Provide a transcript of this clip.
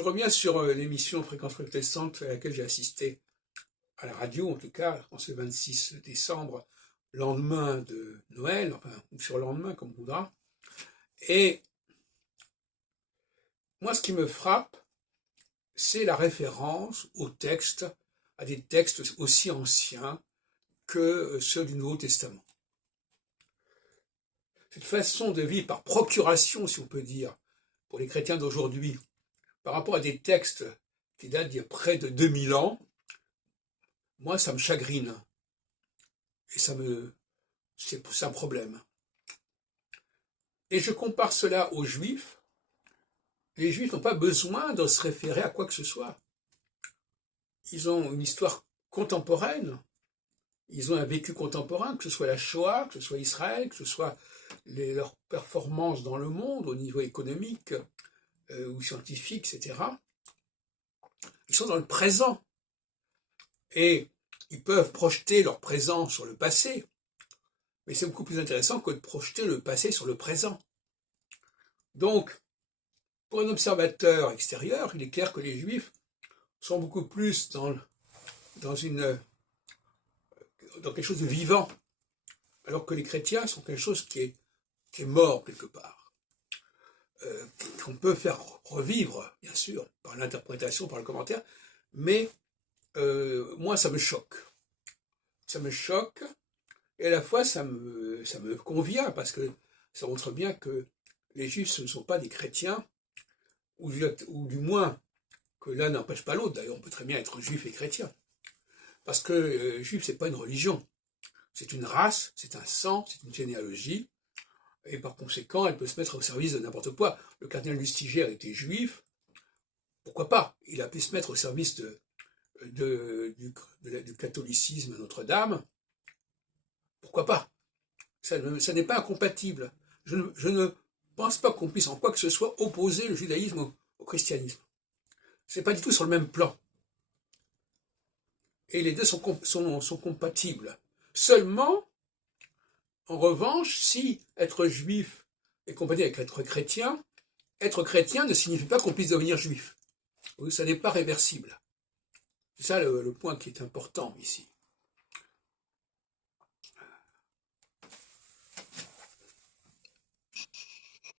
Je reviens sur l'émission Fréquence protestante à laquelle j'ai assisté, à la radio en tout cas, en ce 26 décembre, lendemain de Noël, enfin, ou surlendemain, comme on voudra. Et moi, ce qui me frappe, c'est la référence aux textes, à des textes aussi anciens que ceux du Nouveau Testament. Cette façon de vivre par procuration, si on peut dire, pour les chrétiens d'aujourd'hui, par rapport à des textes qui datent d'il y a près de 2000 ans, moi, ça me chagrine. Et c'est un problème. Et je compare cela aux Juifs. Les Juifs n'ont pas besoin de se référer à quoi que ce soit. Ils ont une histoire contemporaine. Ils ont un vécu contemporain, que ce soit la Shoah, que ce soit Israël, que ce soit leurs performances dans le monde au niveau économique ou scientifique, etc. Ils sont dans le présent. Et ils peuvent projeter leur présent sur le passé, mais c'est beaucoup plus intéressant que de projeter le passé sur le présent. Donc, pour un observateur extérieur, il est clair que les Juifs sont beaucoup plus dans quelque chose de vivant, alors que les chrétiens sont quelque chose qui est mort quelque part, qu'on peut faire revivre, bien sûr, par l'interprétation, par le commentaire, mais moi, ça me choque. Ça me choque, et à la fois, ça me convient, parce que ça montre bien que les Juifs, ce ne sont pas des chrétiens, ou du moins, que l'un n'empêche pas l'autre. D'ailleurs, on peut très bien être juif et chrétien. Parce que juif, c'est pas une religion. C'est une race, c'est un sang, c'est une généalogie, et par conséquent, elle peut se mettre au service de n'importe quoi. Le cardinal Lustiger était juif, pourquoi pas? Il a pu se mettre au service du catholicisme à Notre-Dame, pourquoi pas? Ça n'est pas incompatible. Je ne pense pas qu'on puisse en quoi que ce soit opposer le judaïsme au christianisme. C'est pas du tout sur le même plan. Et les deux sont compatibles. Seulement, en revanche, si être juif est compatible avec être chrétien ne signifie pas qu'on puisse devenir juif. Ça n'est pas réversible. C'est ça le point qui est important ici.